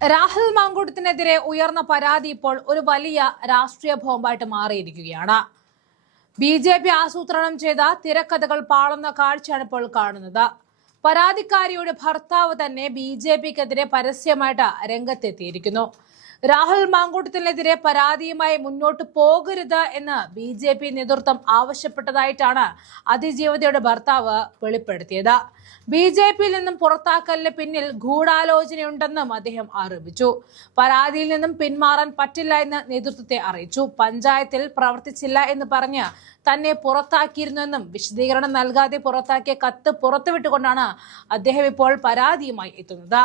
രാഹുൽ മാങ്കൂട്ടത്തിനെതിരെ ഉയർന്ന പരാതി ഇപ്പോൾ ഒരു വലിയ രാഷ്ട്രീയ ബോംബായിട്ട് മാറിയിരിക്കുകയാണ്. ബി.ജെ.പി. ആസൂത്രണം ചെയ്ത തിരക്കഥകൾ പാളുന്ന കാഴ്ചയാണ് ഇപ്പോൾ കാണുന്നത്. പരാതിക്കാരിയുടെ ഭർത്താവ് തന്നെ ബി.ജെ.പിക്കെതിരെ പരസ്യമായിട്ട് രംഗത്തെത്തിയിരിക്കുന്നു. രാഹുൽ മാങ്കൂട്ടത്തിനെതിരെ പരാതിയുമായി മുന്നോട്ട് പോകരുത് എന്ന് ബി.ജെ.പി. നേതൃത്വം ആവശ്യപ്പെട്ടതായിട്ടാണ് അതിജീവിതയുടെ ഭർത്താവ് വെളിപ്പെടുത്തിയത്. ബി.ജെ.പിയിൽ നിന്നും പുറത്താക്കലിന് പിന്നിൽ ഗൂഢാലോചനയുണ്ടെന്നും അദ്ദേഹം ആരോപിച്ചു. പരാതിയിൽ നിന്നും പിന്മാറാൻ പറ്റില്ല എന്ന് നേതൃത്വത്തെ അറിയിച്ചു. പഞ്ചായത്തിൽ പ്രവർത്തിച്ചില്ല എന്ന് പറഞ്ഞ് തന്നെ പുറത്താക്കിയിരുന്നുവെന്നും വിശദീകരണം നൽകാതെ പുറത്താക്കിയ കത്ത് പുറത്തുവിട്ടുകൊണ്ടാണ് അദ്ദേഹം ഇപ്പോൾ പരാതിയുമായി എത്തുന്നത്.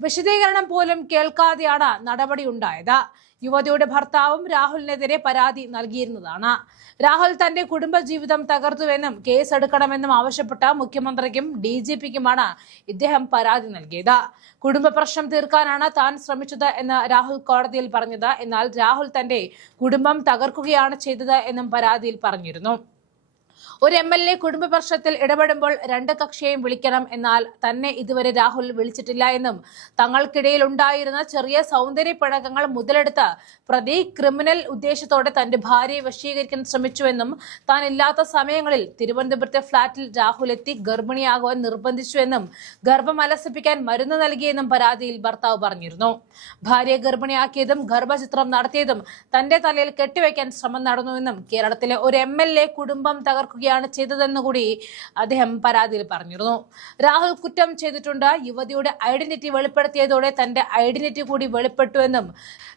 വിശദീകരണം പോലും കേൾക്കാതെയാണ് നടപടിയുണ്ടായത്. യുവതിയുടെ ഭർത്താവും രാഹുലിനെതിരെ പരാതി നൽകിയിരുന്നതാണ്. രാഹുൽ തന്റെ കുടുംബജീവിതം തകർത്തുവെന്നും കേസെടുക്കണമെന്നും ആവശ്യപ്പെട്ട മുഖ്യമന്ത്രിക്കും DGPക്കുമാണ് ഇദ്ദേഹം പരാതി നൽകിയത്. കുടുംബ പ്രശ്നം തീർക്കാനാണ് താൻ ശ്രമിച്ചത് എന്ന് രാഹുൽ കോടതിയിൽ പറഞ്ഞത്. എന്നാൽ രാഹുൽ തന്റെ കുടുംബം തകർക്കുകയാണ് ചെയ്തത് എന്നും പരാതിയിൽ പറഞ്ഞിരുന്നു. ഒരു MLA കുടുംബ പ്രശ്നത്തിൽ ഇടപെടുമ്പോൾ രണ്ട് കക്ഷിയെയും വിളിക്കണം, എന്നാൽ തന്നെ ഇതുവരെ രാഹുൽ വിളിച്ചിട്ടില്ല എന്നും തങ്ങൾക്കിടയിൽ ഉണ്ടായിരുന്ന ചെറിയ സൗന്ദര്യ പിണക്കങ്ങൾ മുതലെടുത്ത് പ്രതി ക്രിമിനൽ ഉദ്ദേശത്തോടെ തന്റെ ഭാര്യയെ വശീകരിക്കാൻ ശ്രമിച്ചുവെന്നും താൻ ഇല്ലാത്ത സമയങ്ങളിൽ തിരുവനന്തപുരത്തെ ഫ്ളാറ്റിൽ രാഹുൽ എത്തി ഗർഭിണിയാകുവാൻ നിർബന്ധിച്ചുവെന്നും ഗർഭം അലസിപ്പിക്കാൻ മരുന്ന് നൽകിയെന്നും പരാതിയിൽ ഭർത്താവ് പറഞ്ഞിരുന്നു. ഭാര്യയെ ഗർഭിണിയാക്കിയതും ഗർഭചിത്രം നടത്തിയതും തന്റെ തലയിൽ കെട്ടിവെക്കാൻ ശ്രമം നടന്നുവെന്നും കേരളത്തിലെ ഒരു MLA കുടുംബം തകർക്കുകയാണ് ചെയ്തതെന്നുകൂടി അദ്ദേഹം പരാതിയിൽ പറഞ്ഞിരുന്നു. രാഹുൽ കുറ്റം ചെയ്തിട്ടുണ്ട്. യുവതിയുടെ ഐഡന്റിറ്റി വെളിപ്പെടുത്തിയതോടെ തന്റെ ഐഡന്റിറ്റി കൂടി വെളിപ്പെട്ടുവെന്നും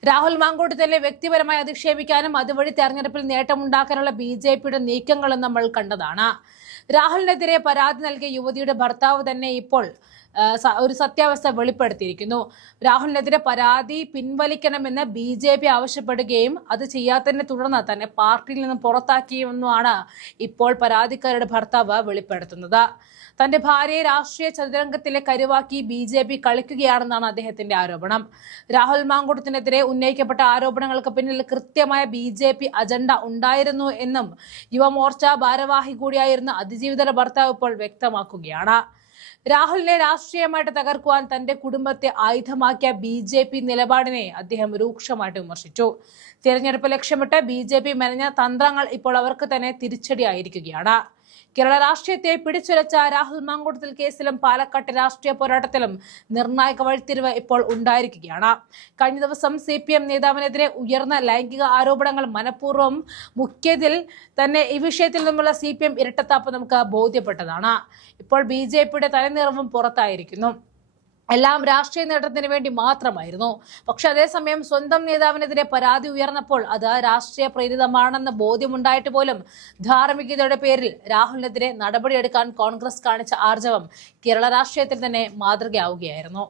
രാഹുൽ മാങ്കൂട്ടത്തിലെ വ്യക്തിപരമായി അധിക്ഷേപിക്കാനും അതുവഴി തെരഞ്ഞെടുപ്പിൽ നേട്ടമുണ്ടാക്കാനുള്ള BJPയുടെ നീക്കങ്ങളും നമ്മൾ കണ്ടതാണ്. രാഹുലിനെതിരെ പരാതി നൽകിയ യുവതിയുടെ ഭർത്താവ് തന്നെ ഇപ്പോൾ ഒരു സത്യാവസ്ഥ വെളിപ്പെടുത്തിയിരിക്കുന്നു. രാഹുലിനെതിരെ പരാതി പിൻവലിക്കണമെന്ന് BJP ആവശ്യപ്പെടുകയും അത് ചെയ്യാത്തതിനെ തുടർന്ന് തന്നെ പാർട്ടിയിൽ നിന്ന് പുറത്താക്കിയെന്നുമാണ് ഇപ്പോൾ പരാതിക്കാരുടെ ഭർത്താവ് വെളിപ്പെടുത്തുന്നത്. തന്റെ ഭാര്യയെ രാഷ്ട്രീയ ചതുരംഗത്തിലെ കരുവാക്കി BJP കളിക്കുകയാണെന്നാണ് അദ്ദേഹത്തിന്റെ ആരോപണം. രാഹുൽ മാങ്കൂട്ടത്തിനെതിരെ ഉന്നയിക്കപ്പെട്ട ആരോപണങ്ങൾക്ക് പിന്നിൽ കൃത്യമായ BJP അജണ്ട ഉണ്ടായിരുന്നു എന്നും യുവമോർച്ച ഭാരവാഹി കൂടിയായിരുന്ന അതിജീവിതയുടെ ഭർത്താവ് ഇപ്പോൾ വ്യക്തമാക്കുകയാണ്. രാഹുലിനെ രാഷ്ട്രീയമായിട്ട് തകർക്കുവാൻ തന്റെ കുടുംബത്തെ ആയുധമാക്കിയ BJP നിലപാടിനെ അദ്ദേഹം രൂക്ഷമായിട്ട് വിമർശിച്ചു. തിരഞ്ഞെടുപ്പ് ലക്ഷ്യമിട്ട് BJP മെനഞ്ഞ തന്ത്രങ്ങൾ ഇപ്പോൾ അവർക്ക് തന്നെ തിരിച്ചടിയായിരിക്കുകയാണ്. കേരള രാഷ്ട്രീയത്തെ പിടിച്ചുലച്ച രാഹുൽ മാങ്കൂട്ടത്തിൽ കേസിലും പാലക്കാട്ട് രാഷ്ട്രീയ പോരാട്ടത്തിലും നിർണായക വഴിത്തിരിവ് ഇപ്പോൾ ഉണ്ടായിരിക്കുകയാണ്. കഴിഞ്ഞ ദിവസം CPM നേതാവിനെതിരെ ഉയർന്ന ലൈംഗിക ആരോപണങ്ങൾ മനഃപൂർവ്വം മുഖ്യത്തിൽ തന്നെ ഈ വിഷയത്തിൽ നിന്നുള്ള CPM ഇരട്ടത്താപ്പ് നമുക്ക് ബോധ്യപ്പെട്ടതാണ്. ഇപ്പോൾ BJPയുടെ തലനിറവും പുറത്തായിരിക്കുന്നു. എല്ലാം രാഷ്ട്രീയ നേട്ടത്തിന് വേണ്ടി മാത്രമായിരുന്നു. പക്ഷെ അതേസമയം സ്വന്തം നേതാവിനെതിരെ പരാതി ഉയർന്നപ്പോൾ അത് രാഷ്ട്രീയ പ്രേരിതമാണെന്ന് ബോധ്യമുണ്ടായിട്ട് പോലും ധാർമ്മികതയുടെ പേരിൽ രാഹുലിനെതിരെ നടപടിയെടുക്കാൻ കോൺഗ്രസ് കാണിച്ച ആർജവം കേരള രാഷ്ട്രീയത്തിൽ തന്നെ മാതൃകയാവുകയായിരുന്നു.